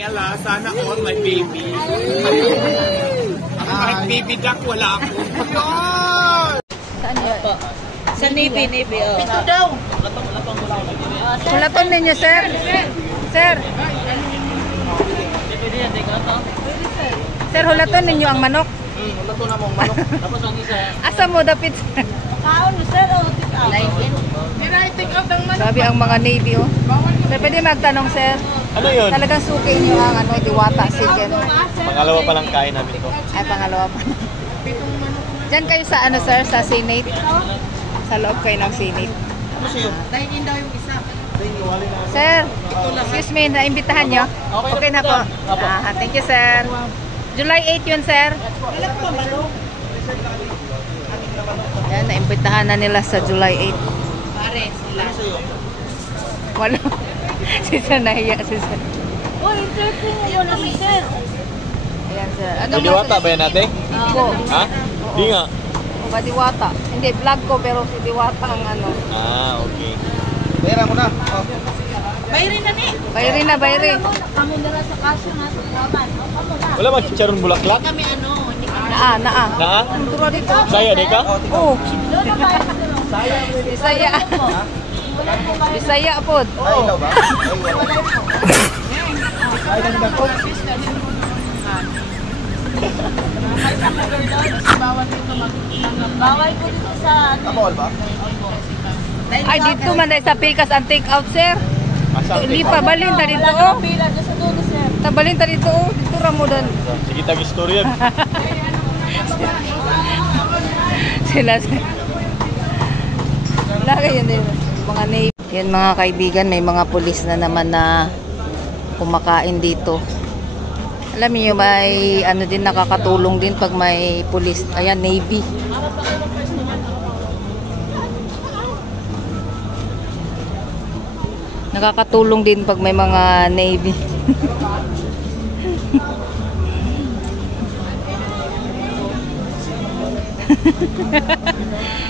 Ella, sana all my baby. Kahit baby duck, wala ako. Saan yun? Sa Navy, oh. Ito daw. Hulaton ninyo, sir. Sir. Sir, hulaton ninyo ang manok. Hulaton na mong manok. Tapos ang isa. Asa mo dapit? Kaon, sir, o take out. Take out ang manok. Sabi ang mga Navy, oh. Sir, pwede magtanong, sir. Ano yun? Talagang suki niyo ang diwata chicken. Pangalawa pa lang kain namin ko. Ay, pangalawa pa. Diyan kayo sa sir, sa Senate. Sa loob kayo ng Senate. Ano sa'yo? Dine-in daw yung isa. Sir, excuse me, naimbitahan nyo? Okay na po. Thank you, sir. July 8 yun, sir. Yan, naimbitahan na nila sa July 8. Pare, sila. Wala. Si sir, nahiya si sir. Oh, interesting yun na si sir. Ayan, sir. May diwata ba yan natin? Po. Ha? Di nga. Ba diwata? Hindi, vlog ko pero si diwata ang Okay. Pera mo na. Bayrin na ni. Bayri na, bayri. Kamu na sa kasyo na sa laban. Kamu na. Wala mag chicharon bulaklak? Kami hindi kami. Naa. Naa? Turo dito. Saya, di ka? Oo. Doon na tayo sir. Bisaya. Bisaya po. Ay, ikaw ba? Ay, ganda ko. Bawal po dito sa Kabawal ba? Ay, dito man dahil sa Pikas ang take out, sir. Hindi pa, balin ta dito, oh. pila dyan sa dulo sir. Tabalin ta dito, oh. Dito Ramudan. Sige, tag-istorya. Sila. Lagay yun din. Mga Navy. Yan mga kaibigan, may mga pulis na naman na kumakain dito. Alam niyo, may din nakakatulong din pag may pulis. Ayan, Navy. Nakakatulong din pag may mga Navy.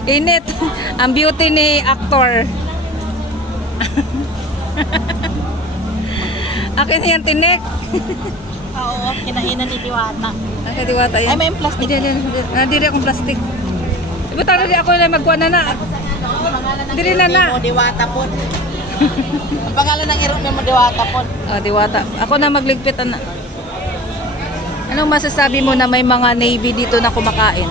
Init. Ang beauty ni actor. Akin yan, tinik. Oo, kinainan ni Diwata. Ang Diwata yan. Ay, may plastic. Dili akong plastic. Iba talaga ako na magkuha na. Dili na. Diwata po. Ang pangalan ng iro niya mo Diwata po. Diwata. Ako na magligpit. Anong masasabi mo na may mga Navy dito na kumakain?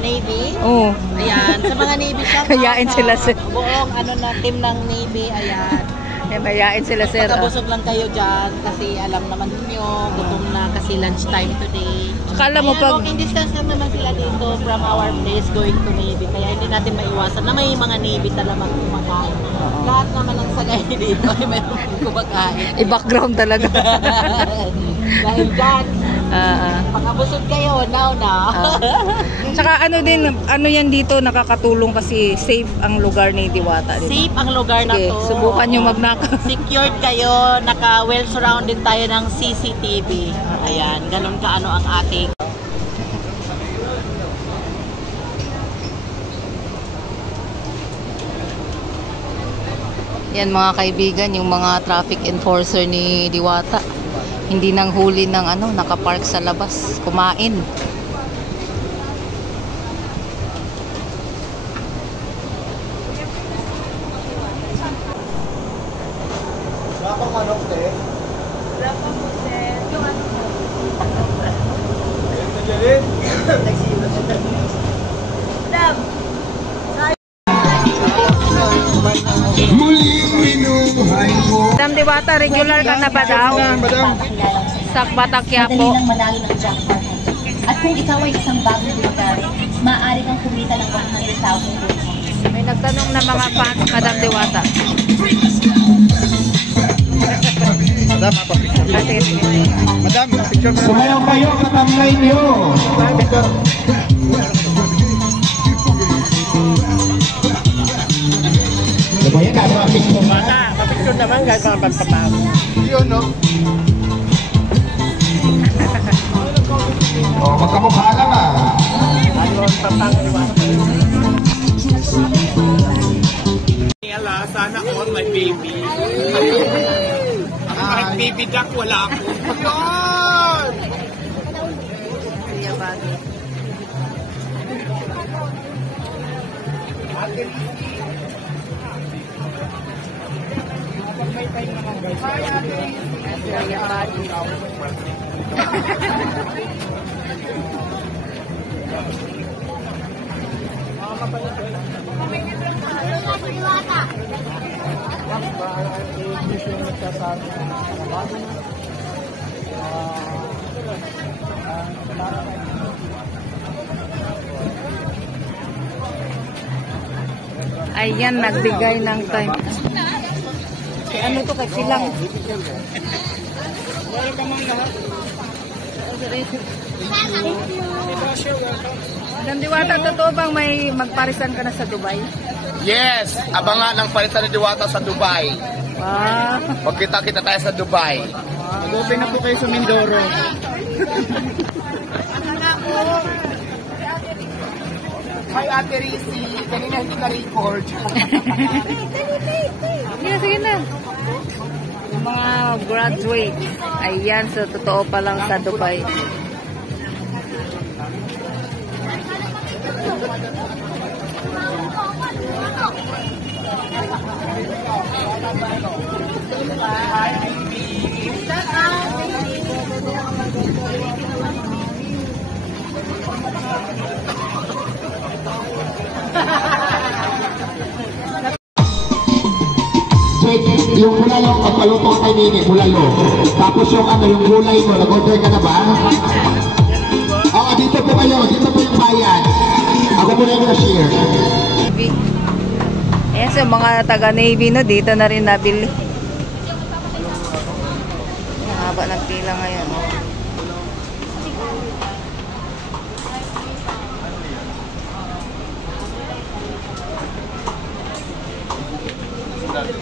Navy? Oo. Ayan, sa mga Navy shop. Kayain sila sir. Buong team ng Navy, ayan. Kayain sila sir. Pagkabusog lang kayo dyan kasi alam naman niyo, gutom na kasi lunch time today. Akala mo pag walking distance lang naman sila dito from our place going to Navy. Kaya hindi natin maiwasan na may mga Navy talagang kumakain. Lahat naman ng sagay dito ay mayroon kumakain. i-background talaga. Dahil dyan, pagkabusog kayo, now na. Tsaka ano yan dito, nakakatulong kasi safe ang lugar ni Diwata. Diba? Safe ang lugar na to. Subukan nyo magnakaw. Secured kayo, naka well surrounded tayo ng CCTV. Ayan, ganun kaano ang ating. Yan mga kaibigan, yung mga traffic enforcer ni Diwata. Hindi nang huli ng nakapark sa labas, kumain. Wala pang manok, eh. Wala pa po, sir. Yung ano po. Madam! Madam Diwata, regular ka na ba daw? Sa Batang Quiapo. At kung ikaw ay isang bagong delivery, maaari kang kumita ng 100,000. May nagtanong na mga fans, Madam Diwata. Madam, mapapicture. Madam, picture mo. Sumayaw kayo, katamlay nyo. Lumayan ka, mga picture na. Papicture naman, guys, mga pagpapaw. Yun, no? O, magkamukha lang Ayun, papang-iwata. Ella, sana all my baby. Kahit baby duck, wala ako. Yun! Kuya Bagay. Kuya Bagay. Ayan, nagbigay ng time. Ano to kay silang? Madam Diwata, totoo bang may magparisan ka na sa Dubai? Yes! Abangan ang palitan ni Diwata sa Dubai. Magkita-kita tayo sa Dubai. Mag-open na po kayo sa Mindoro. Hi, Ate Rizzy. Kanina hindi na-record. Sige na. Yung mga graduate. Ayan, so totoo pa lang sa Dubai. Yung bulalo, pagpaluto kay Nini, bulalo. Tapos yung yung gulay mo, nag-order ka na ba? Oo, dito po kayo, dito po yung bayan. Ako po na yung share. Ayan, so mga taga-Navy no, dito na rin nabili. Haba ng pila ngayon.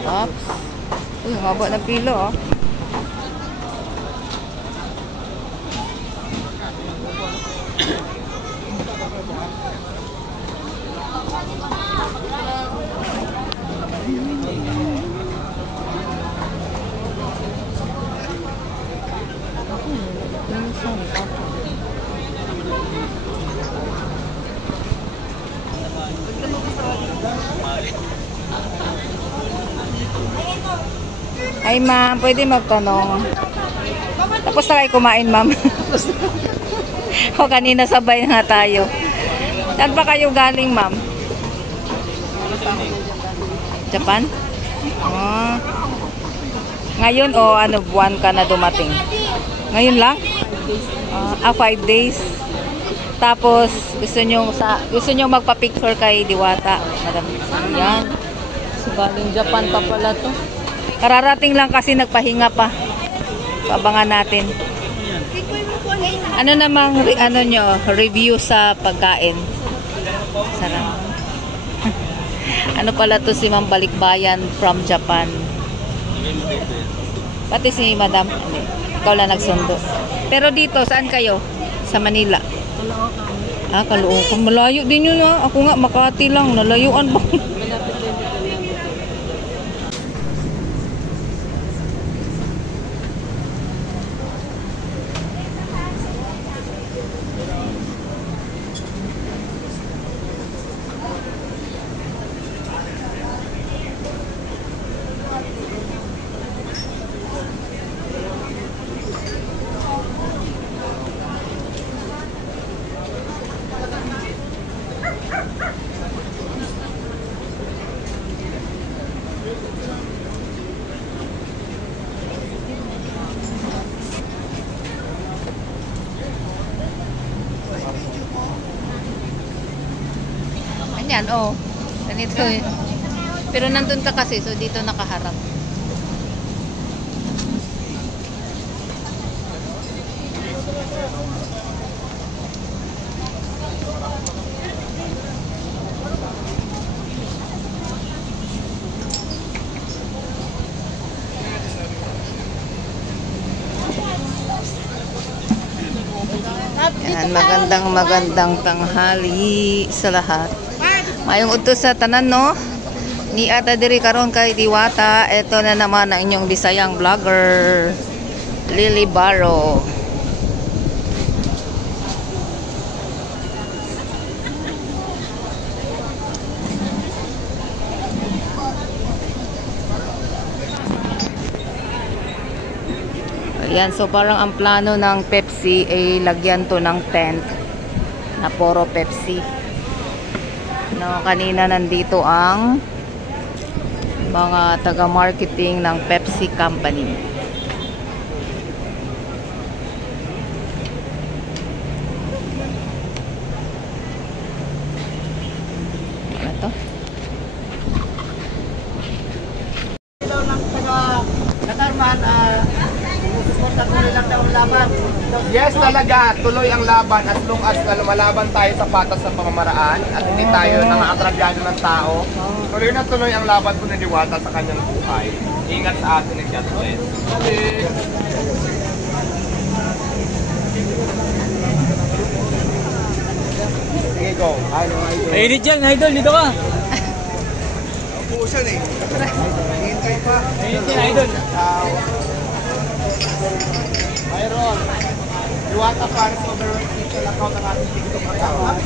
Oops. Uy, haba ng pila oh. Ay ma'am, pwede magtanong. Tapos na kayo kumain ma'am. O kanina sabay nga tayo. Saan pa kayo galing ma'am? Japan? Oh. Ngayon o ano, buwan ka na dumating? Ngayon lang? 5 days. Tapos gusto nyo magpa-picture kay Diwata. Yan. So, galing Japan pa pala to. Kararating lang kasi nagpahinga pa. Abangan natin. Ano namang review sa pagkain? Sarap. Ano pala to si Ma'am Balikbayan from Japan. Pati si Madam. Ikaw lang nagsundo. Pero dito, saan kayo? Sa Manila? Caloocan. Malayo din yun ha. Ako nga, Makati lang. Nalayuan ba? Yan, oh. Ganito eh. Pero nandun ka kasi, so dito nakaharap. Yan, magandang tanghali sa lahat. Mayong utos sa tanan, no? Ni ata diri karon kay Diwata. Ito na naman ang inyong Bisayang vlogger, Lily Barro. Ayan, so parang ang plano ng Pepsi ay lagyan to ng tent na puro Pepsi. No, kanina nandito ang mga taga-marketing ng Pepsi Company. Ano to? Yes, talaga. Tuloy ang laban as long as lumalaban tayo sa patas ng pamamaraan at hindi tayo nangangatrabyado ng tao. Tuloy ang laban po ng Diwata sa kanyang buhay. Ingat sa atin and God bless. Sige, go. Mainit dyan, idol. Dito ka. Pusan eh. Hintay pa. Mainit dyan, idol. Mayroon. Diwata para sa official account ng ating TikTok account.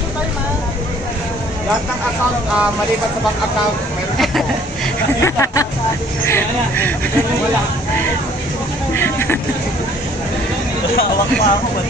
Lahat ng account, maliban sa bank account, mayroon ako. Wala. Hawak pa ako. Ba't